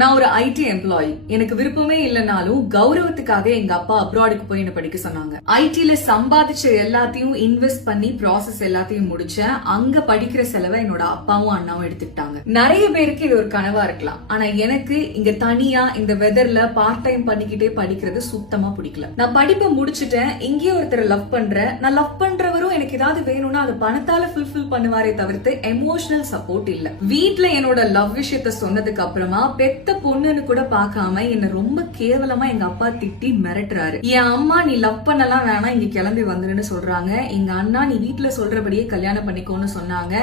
நான் ஒரு ID employee. எனக்கு விருப்பமே இல்லைனாலும் கௌரவத்துக்காக எங்க அப்பா அப்ராடுக்கு போய் என்ன படிக்க சொன்னாங்க. ஐடில சம்பாதிச்ச எல்லாத்தையும் இன்வெஸ்ட் பண்ணி ப்ராசஸ் எல்லாத்தையும் முடிச்சேன். அங்க படிக்கிற செலவை என்னோட அப்பாவும் அண்ணாவும் எடுத்துக்கிட்டாங்க. நிறைய பேருக்கு இது ஒரு கனவா இருக்கலாம். ஆனா எனக்கு இங்க தனியா இந்த வெதர்ல பார்ட் டைம் பண்ணிக்கிட்டே படிக்கிறது சுத்தமா பிடிக்கல. நான் படிப்பை முடிச்சுட்டேன். இங்கே ஒருத்தரை லவ் பண்றேன். நான் லவ் பண்றவரும் எனக்கு ஏதாவது வேணும்னா அது பணத்தால ஃபுல்ஃபில் பண்ணுவாரே தவிர்த்து எமோஷனல் சப்போர்ட் இல்ல. வீட்டுல என்னோட லவ் விஷயத்த சொன்னதுக்கு அப்புறமா பெத்த பொண்ணுன்னு கூட பாக்காம என்ன ரொம்ப கேவலமா எங்க அப்பா திட்டி மிரட்டுறாரு. என் அம்மா நீ லவ் பண்ணலாம் வேணாம், இங்க கிளம்பி வந்துருன்னு சொல்றாங்க. எங்க அண்ணா நீ வீட்டுல சொல்றபடியே கல்யாணம் பண்ணிக்கோன்னு சொன்னாங்க.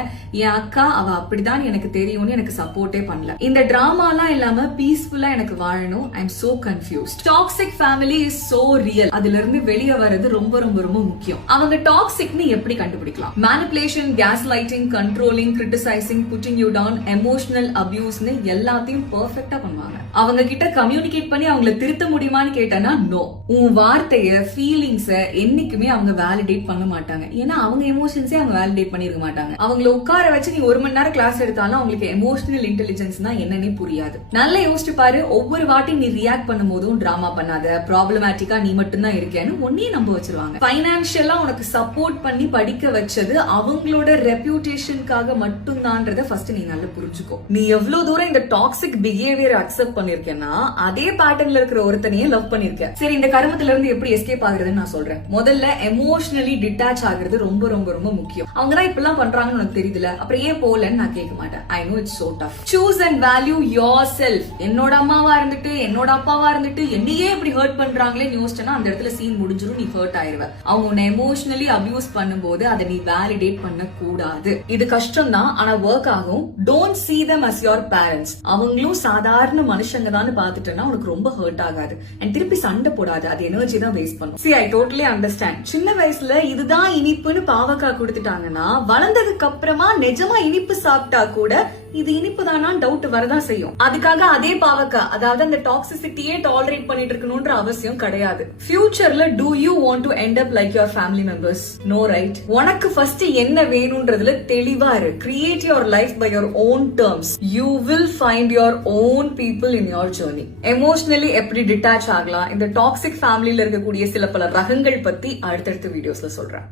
என் அக்கா அவ அப்படிதான் எனக்கு தெரியும்னு எனக்கு சப்போர்ட்டே பண்ணல. இந்த டிராமாலாம் இல்லாம பீஸ்ஃபுல்லா எனக்கு வாழணும். I am so confused. Toxic family is so real. அதுல இருந்து வெளியே வர்றது ரொம்ப ரொம்ப ரொம்ப முக்கியம். அவங்க டாக்ஸிக்னு எப்படி கண்டுபிடிக்கலாம்? Manipulation, gaslighting, controlling, criticising, putting you down, emotional அபியூஸ்னு எல்லாத்தையும் பெர்ஃபெக்ட்டா பண்ணுவாங்க. அவங்க கிட்ட கம்யூனிகேட் பண்ணி அவங்கள திருத்த முடியுமான்னு கேட்டனா நோ. உன் வார்த்தைய, ஃபீலிங்ஸ என்னைக்குமே அவங்க வேலிடேட் பண்ண மாட்டாங்க. ஏன்னா அவங்க எமோஷன்ஸே அவங்க வேலிடேட் பண்ணிருக்க மாட்டாங்க. அவங்கள உட்கார வச்சு நீ 1 மணி நேரம் கிளாஸ் எடுத்தாலும் அவங்களுக்கு எமோஷனல் இன்டெலிஜென்ஸ்னா என்னன்னே புரியாது. நல்லா யோசிச்சு பாரு. ஒவ்வொரு வாட்டி நீ ரியாக்ட் பண்ணும் போதும் டிராமா பண்ணாத, ப்ராப்ளமேட்டிக்கா நீ மட்டும் தான் இருக்கேன்னு ஒன்னே நம்ப வச்சிருவாங்க. பைனான்சியலா உனக்கு சப்போர்ட் பண்ணி படிக்க வச்சது அவங்களோட ரெப்யூட்டேஷனுக்காக மட்டும்தான்றத ஃபர்ஸ்ட் நீ நல்லா புரிஞ்சுக்கோ. நீ எவ்வளவு தூரம் இந்த டாக்ஸிக் பிஹேவியர் அக்செப்ட் பண்ணிருக்கேன்னா அதே பேட்டர்ன்ல இருக்கிற ஒருத்தனையே லவ் பண்ணிருக்க. சரி, இந்த கர்மத்துல இருந்து எப்படி எஸ்கேப் ஆகுறதுன்னு நான் சொல்றேன். முதல்ல எமோஷனலி டிட்டாச் ஆகுறது ரொம்ப ரொம்ப ரொம்ப முக்கியம். அவங்க தான் இப்பெல்லாம் பண்றாங்கன்னு உனக்கு தெரியுதுல, அப்புறம் ஏன் போலன்னு நான் கேட்க மாட்டேன். I know it's so tough. Choose and value your self. என்னோட அம்மாவா இருந்துட்டு என்னோட அப்பாவா இருந்துட்டு என்னையே இப்படி ஹர்ட் பண்றாங்களேன்னு யோசிச்சேன்னா அந்த இடத்துல சீன் முடிஞ்சிடும். நீ ஹர்ட் ஆயிருவ. அவங்க உன்னை எமோஷனலி அபியூஸ் பண்ணும்போது அதை நீ வேலிடேட் பண்ண கூடாது. இது கஷ்டம் தான், ஆனா ஒர்க் ஆகும். Don't see them as your parents. அவங்களும் சாதாரண மனுஷங்க தான் பாத்துட்டேன்னா உனக்கு ரொம்ப ஹர்ட் ஆகாது. அண்ட் திருப்பி சண்டை போடாது. அது எனர்ஜி தான் வேஸ்ட் பண்ணும். See, I totally understand. சின்ன வயசுல இதுதான் இனிப்புன்னு பாவக்காய் கொடுத்துட்டாங்கன்னா வளர்ந்ததுக்கு அப்புறமா நிஜமா இனிப்பு சாப்பிட்டா கூட இது இனிப்பு தானா டவுட் வரதான் செய்யும். அதுக்காக அதே பாவக்காய், அதாவது அந்த டாக்ஸிசிட்டியே டாலரேட் பண்ணிட்டு இருக்கணும்ன்ற அவசியம் கிடையாது. ஃபியூச்சர்ல do you want to end up like your family members? No, right? உனக்கு ஃபர்ஸ்ட் என்ன வேணும்ன்றதுல தெளிவா இரு. Create your life by your own terms. You will find your own people in your journey. Emotionally எப்படி detach ஆகலாம், இந்த toxic ஃபேமிலில இருக்கக்கூடிய சில பல ரகங்கள் பத்தி அடுத்தடுத்த வீடியோஸ்ல சொல்றேன்.